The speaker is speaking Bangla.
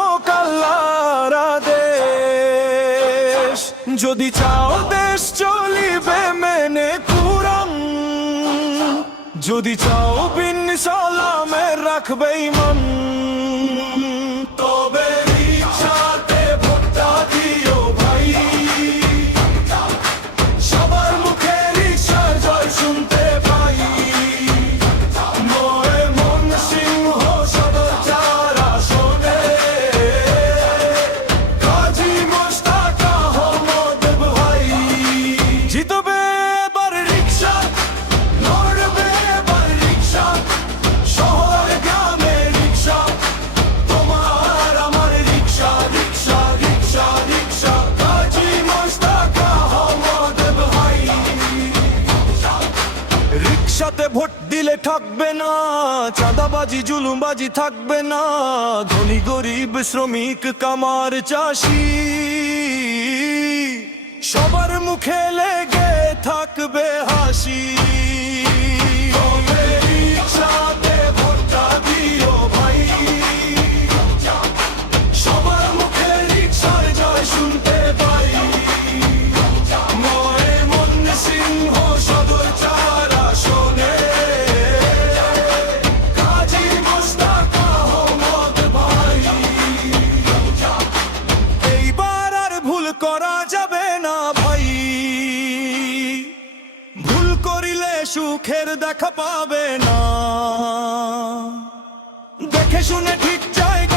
হোক আল্লাহর আদেশ। যদি চাও দেশ চলিবে মেনে কুরআন, যদি চাও বিন সালামে রাখবে ইমান, তবে রিকশাতে ভোটটা দিও ভাই। সবার মুখে রিকশার জয় শুনতে পাই। ময়মনসিংহ সদর 4 আসনে কাজী মোশতাক আহমদ ভাই। জিতবে এবার রিকশা, লড়বে এবার রিকশা, শহর গ্রামে রিকশা, তোমার আমার রিকশা, রিকশা রিকশা রিকশা, কাজী মোশতাক আহমদ ভাই। রিকশাতে ভোট দিলে ঠকবে না, চাঁদাবাজি জুলুমবাজি থাকবে না। ধনী গরিব শ্রমিক কামার চাষি সবার মুখে লেগে থাকবে হাসি। তবে রিকশাতে ভোটটা দিও ভাই। সবার মুখে রিকশার জয় শুনতে পাই। ময়মনসিংহ সদর 4 আসনে কাজী মোশতাক আহমদ ভাই। এইবার আর ভুল করা যাবে না ভাই, ভুল করিলে সুখের দেখা পাবে না। দেখে শুনে ঠিক জায়গা